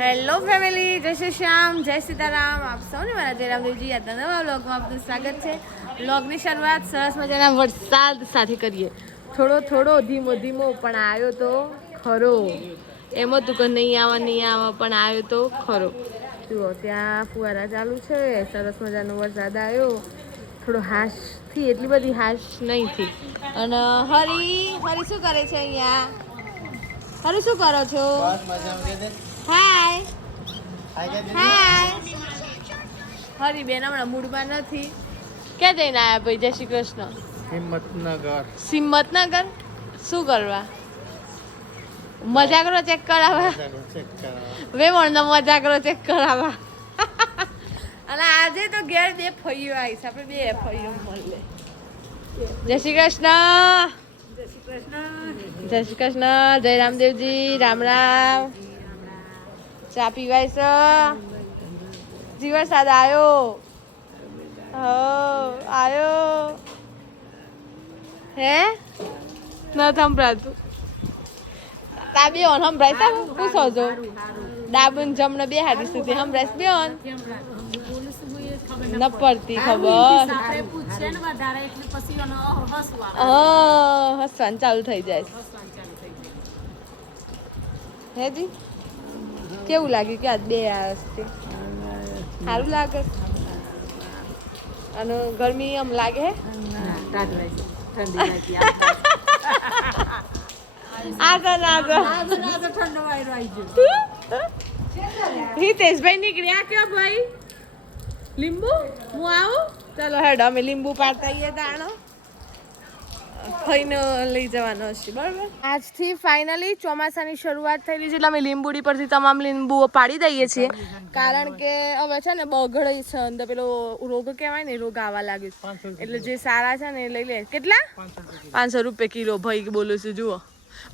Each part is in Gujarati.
હેલો ફેમિલી, જય શ્રી શ્યામ, જય સીતારામ. આપ સૌને મારા જયરામદેવજી યાદના નવા વ્લોગમાં આપનું સ્વાગત છે. વ્લોગની શરૂઆત સરસ મજાના વરસાદ સાથે કરીએ. થોડો ધીમો પણ આવ્યો તો ખરો. એમ હતું કે નહીં આવા પણ આવ્યો તો ખરો. જુઓ ત્યાં ફુવારા ચાલુ છે, સરસ મજાનો વરસાદ આવ્યો. થોડો હાશથી, એટલી બધી હાશ નહીં થી. અને હરી શું કરે છે અહીંયા? હરી શું કરો છો? હાય હરી બેન હમણાં મૂડમાં નથી. ક્યાં જઈને આવ્યા ભાઈ? જય શ્રી કૃષ્ણ. હિંમતનગર શું કરવા? મજા કરો ચેક કરાવવા. વેવણનો મજા કરો ચેક કરાવવા. અને આજે તો ઘેર બે ફઈઓ આવીશ, આપણે બે ફઈઓ મળે. જય શ્રી કૃષ્ણ. જય શ્રી કૃષ્ણ. જય રામદેવજી. રામ રામ. ચા પીવાય છે? જી વરસાદ આવ્યો. આવ્યો હે? ન સંભળાતું. તા બે ઓન સંભળાય તા પૂછો છો. ડાબુન જમણે બે હાડી સુધી સંભળાય બે ઓન ન પડતી ખબર. હસવાનું ચાલુ થઈ જાય. હે જી કેવું લાગ્યું કે આજ બે આવશે? સારું લાગે. અને ગરમી એમ લાગે હે? હિતેશભાઈ નીકળ્યા ક્યાં ભાઈ? લીંબુ હું આવું? ચાલો હેડ અમે લીંબુ પાડતા આવીએ. દાણો ખાઈને લઈ જવાનો હશે. બરાબર. આજથી ફાઇનલી ચોમાસાની શરૂઆત થયેલી છે, એટલે અમે લીંબુડી પરથી તમામ લીંબુઓ પાડી દઈએ છીએ. કારણ કે હવે છે ને બગડે છે અંદર, પેલો રોગ કહેવાય ને, રોગ આવવા લાગ્યો છે. એટલે જે સારા છે ને એ લઈ લે. કેટલા? 500 રૂપિયા કિલો. ભાઈ બોલું છું જુઓ.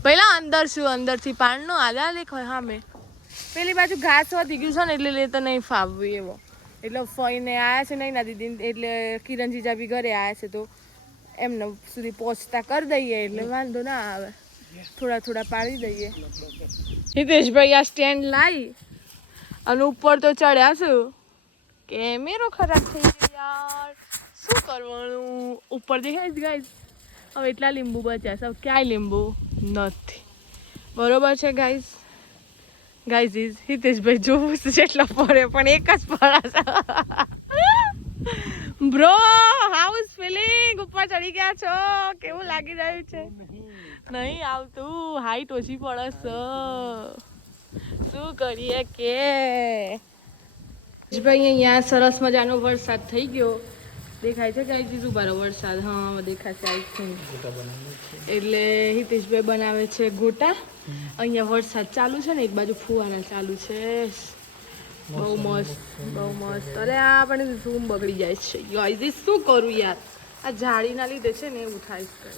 પહેલા અંદર શું અંદરથી પાણનો આલા લેખો. હા મેં પેલી બાજુ ઘાસ વધી ગયું છે ને, એટલે લેતો નહીં ફાવવું એવો. એટલે ફઈને આવ્યા છે નહીં ના દીદી, એટલે કિરણ જીજા બી ઘરે આવ્યા છે, તો એમને સુધી પહોંચતા કરી દઈએ એટલે વાંધો ના આવે. થોડા પાડી દઈએ. હિતેશભાઈ આ સ્ટેન્ડ લાવી અને ઉપર તો ચડ્યા છું. કેમેરો ખરાબ થઈ ગયો યાર, શું કરવાનું? ઉપર દેખાય જ ગાઈઝ. હવે એટલા લીંબુ બચ્યા છે, ક્યાંય લીંબુ નથી. બરોબર છે ગાઈઝ. ગાઈઝ હિતેશભાઈ જોવું છે જેટલા પડે, પણ એક જ પડા બ્રો. House feeling? ઉપર ચડી ગયા છો? કેવું લાગી રહ્યું છે? નહીં આવતું, હાઈટ ઓછી પડે છે. શું કરીએ કે ભાઈ? અહીંયા સરસ મજાનો વરસાદ થઈ ગયો. દેખાય છે ગાઈ દીધું બારો વરસાદ? હા દેખાશે. આઈ થિંક એટલે હિતેશભાઈ બનાવે છે ગોટા. અહીંયા વરસાદ ચાલુ છે ને, એક બાજુ ફુવારા ચાલુ છે. બહુ મસ્ત. અરે આ પણ ઝૂમ બગડી જાય છે ગાઈઝ. શું કરું યાર, આ જાળીના લીધે છે ને એવું થાય છે.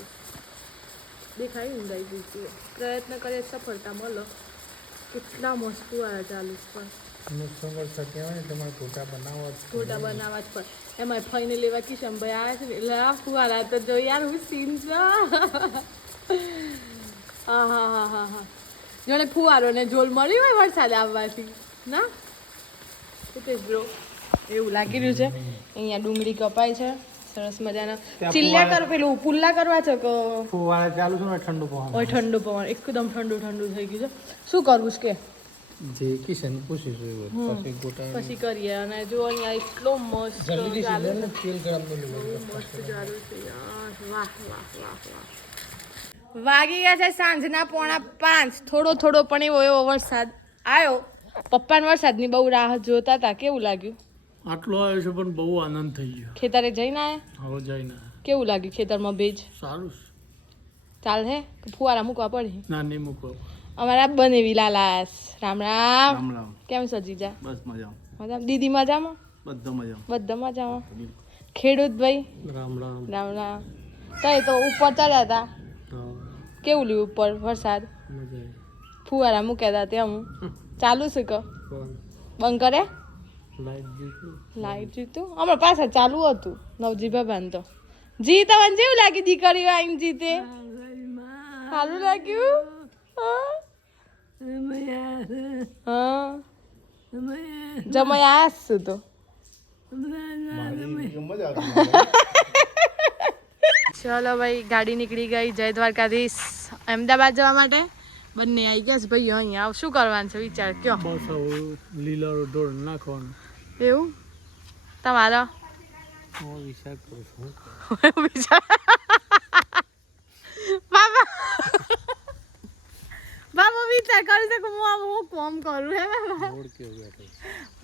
દેખાય ઊંડાઈ દીધું. પ્રયત્ન કરીએ સફળતા મળો. કેટલા મસ્ત ફુવારા ચાલુ છે. ગોટા બનાવવા જ પડે. એમાં ફઈને લેવા કિશનભાઈ આવે છે ને, એટલે આ ફુવારા તો જો યાર હું સીન છે. હા જોડે ફુવારો ને જોલ મળી હોય વરસાદ આવવાથી ના. બ્રો એવું લાગી રહ્યું છે. અહીંયા ડુંગળી કપાય છે સરસ મજાના. ચીલ્લા કરો, પેલું પુલ્લા કરવા છે કે ફુવારા ચાલુ છે ને? ઠંડુ પવન એકદમ ઠંડુ થઈ ગયું છે. શું કરવું છે કે જે કિશન પૂછીશું પછી કરીએ. અને જો અહીંયા એટલો મસ્ત તેલ ગરમ વાગી ગયા છે સાંજના 4:45. થોડો પણ એવો વરસાદ આવ્યો. પપ્પાને વરસાદની બહુ રાહ જોતા હતા. કેવું લાગ્યું? આટલો આવ્યો છે પણ બહુ આનંદ થઈ ગયો. ખેતરે જઈને આવ્યા? હવે જઈને. કેવું લાગ્યું ખેતરમાં? ભેજ સારું ચાલ હે? ફુવારા મૂકવા પડે? ના નહીં મૂકવા. અમારા બનેવી લાલાસ. રામ રામ. રામ રામ. કેમ છો જીજા? બસ મજામાં. દીદી મજામાં? બધા મજામાં. ખેડૂત ભાઈ? રામ રામ. રામ રામ. તો ઉપર ચડ્યા હતા. કેવું લીધું ઉપર વરસાદ? ફુવારા મૂક્યા હતા ત્યાં હું ચાલુ છે કે બંધ કરે? લાઈટ જીતું હમણાં પાછા ચાલુ હતું. નવજી બાબાને તો જીતવાનું જેવું લાગી? દીકરીઓ આવીને જીતે સારું લાગ્યું? હા જમાઈ આયા છું તો ચલો ભાઈ ગાડી નીકળી ગઈ જય દ્વારકાધીશ અમદાવાદ જવા માટે બંને આવી ગયા ભાઈ અહીંયા શું કરવાનું છે વિચાર કયો બસ લીલા ઢોળ નાખવાનું એવું તમારો હું વિચાર કરું છું બાબા બાબા વિચાર કરી શકો હું કોમ કરું હે મોડ કેવો બેઠો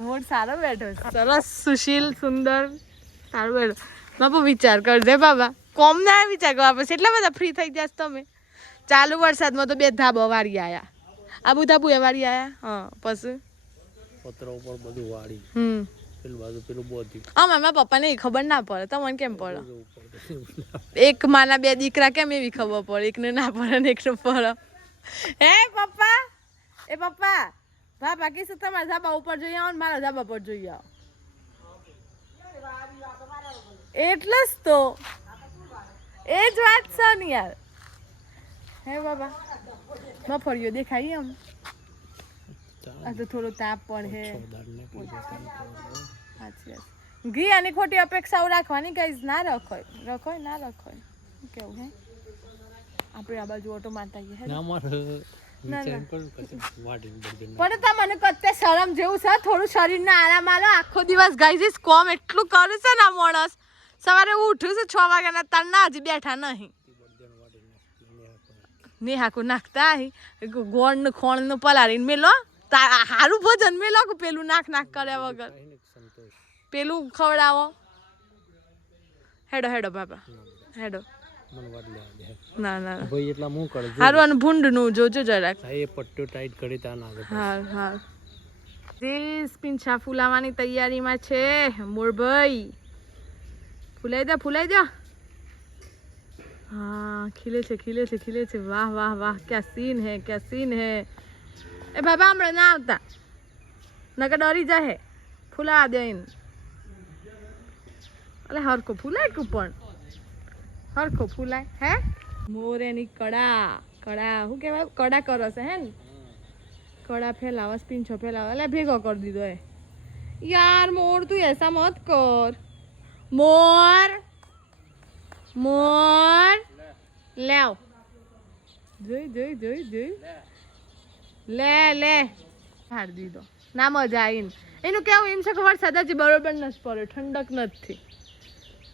મોડ સારો બેઠો સરસ સુશીલ સુંદર સારો બેઠો બાબુ વિચાર કરજે બાબા કોમ ના વિચાર કરવા પછી એટલા બધા ફ્રી થઈ ગયા તમે ચાલુ વરસાદમાં તો 2 ધાબા વાળી આયા આબુ ધાબુ એ વાળી આયા હા પછી પત્ર ઉપર બધું વાળી પેલું બાજુ પેલું બોધી મારા પપ્પાને એ ખબર ના પડે તમને કેમ પડે એક માના 2 દીકરા કેમ એવી ખબર પડે એકને ના પડે ને એકને પડે હે પપ્પા એ પપ્પા ભા બાકી શું તમારા ધાબા ઉપર જોઈ આવો ને મારા ધાબા પર જોઈ આવો એટલે જ તો એ જ વાત છે ને યાર હે બાબા મફળીઓ દેખાય એમ આ તો થોડો તાપ પણ હે સાચી વાત ઘી અને ખોટી અપેક્ષાઓ રાખવાની ગાઈઝ ના રખોય ના રખોય કેવું હે આપણે આ બાજુ ઓટો મારતા હે ના માર પણ તમને કત્તે શરમ જેવું છે થોડું શરીરને આરામ આલો આખો દિવસ ગાઈઝ કોમ એટલું કરે છે ને માણસ સવારે ઉઠ્યું છે 6 વાગ્યાના તારના હજી બેઠા નહીં નેહાકું નાખતા ગોળ ખોણ પલાળીને મેલો હારું ભોજન મેલો કે પેલું નાખ કર્યા વગર પેલું ખવડાવો હેડો બાબા હેડો ના ભાઈ એટલા હું કરે હારું અને ભૂંડનું જોજો જરાક એ પટ્ટો ટાઈટ કરી તા ના હા દેશ પિંછા ફૂલાવાની તૈયારીમાં છે મોરભાઈ ફૂલાઈ દે हाँ खिले छे वाह क्या सीन है ए बाबा हमरे ना आवता नका डरी जाए फूला दे अरे हरको फूलाय कूपन हरको फूलाय है मोरे ની કડા હું કહેવાય કડા કરો છે હે ને કડા ફેલાવસ પીંછો ફેલાવ એટલે ભેગો કરી દીધો એ यार मोर तू ऐसा मत कर मोर લેવ જોઈ લે હાર દીધો ના મજા આવીને એનું કેવું એમ છે કે વરસાદ હજી બરોબર નથી પડ્યો ઠંડક નથી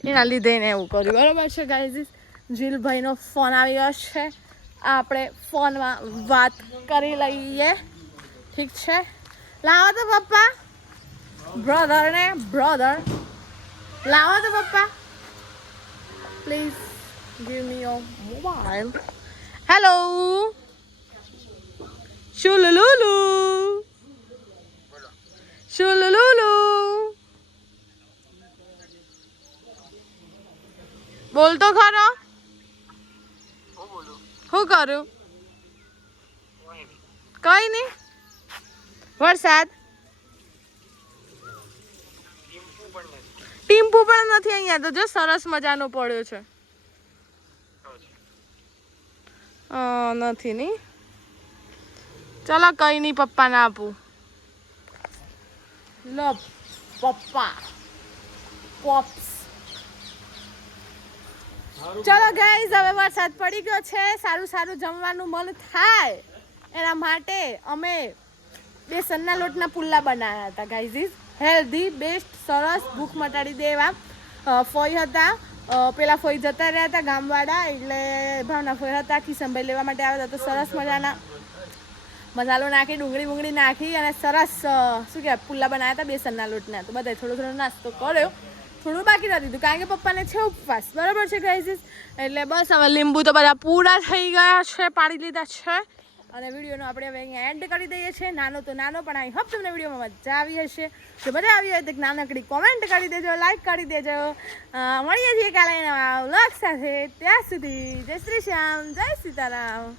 એના લીધે એને એવું કર્યું બરોબર છે ગાઈઝ જીલભાઈનો ફોન આવ્યો છે આપણે ફોનમાં વાત કરી લઈએ ઠીક છે લાવો તો પપ્પા બ્રધર લાવો તો પપ્પા please give me your mobile hello shulululu બોલ તો ખરો હું કરું કઈ નહીં વરસાદ ટીમ્પુ પણ નથી અહીંયા તો જો સરસ મજાનો પડ્યો છે નથી ની ચલો કઈ નહીં પપ્પાને આપું લો પપ્પા પોપ્સ ચલો ગાઈઝ હવે વરસાદ પડી ગયો છે સારું જમવાનું મન થાય એના માટે અમે બેસનના લોટના પુલ્લા બનાવ્યા હતા ગાઈઝ હેલ્ધી બેસ્ટ સરસ ભૂખ મટાડી દે એવા ફોઈ હતા પેલા ફોઈ જતા રહ્યા હતા ગામવાળા એટલે ભાવના ફોઈ હતા કિશનભાઈ લેવા માટે આવ્યા હતા તો સરસ મજાના મસાલો નાખી ડુંગળી નાખી અને સરસ શું કહેવાય પુલ્લા બનાવ્યા હતા બેસનના લોટના તો બધાએ થોડો નાસ્તો કર્યો થોડું બાકી નથી દીધું કારણ કે પપ્પાને છે ઉપવાસ બરાબર છે ગાઈઝ એટલે બસ હવે લીંબુ તો બધા પૂરા થઈ ગયા છે પાડી લીધા છે અને વિડીયોનો આપણે હવે અહીંયા એન્ડ કરી દઈએ છીએ નાનો તો નાનો પણ આઈ હોપ તમને વિડીયોમાં મજા આવી હશે જો મજા આવી હોય તો નાનકડી કોમેન્ટ કરી દેજો લાઈક કરી દેજો મળીએ છીએ કાલે નવા વ્લોગ સાથે ત્યાં સુધી જય શ્રી શ્યામ જય સીતારામ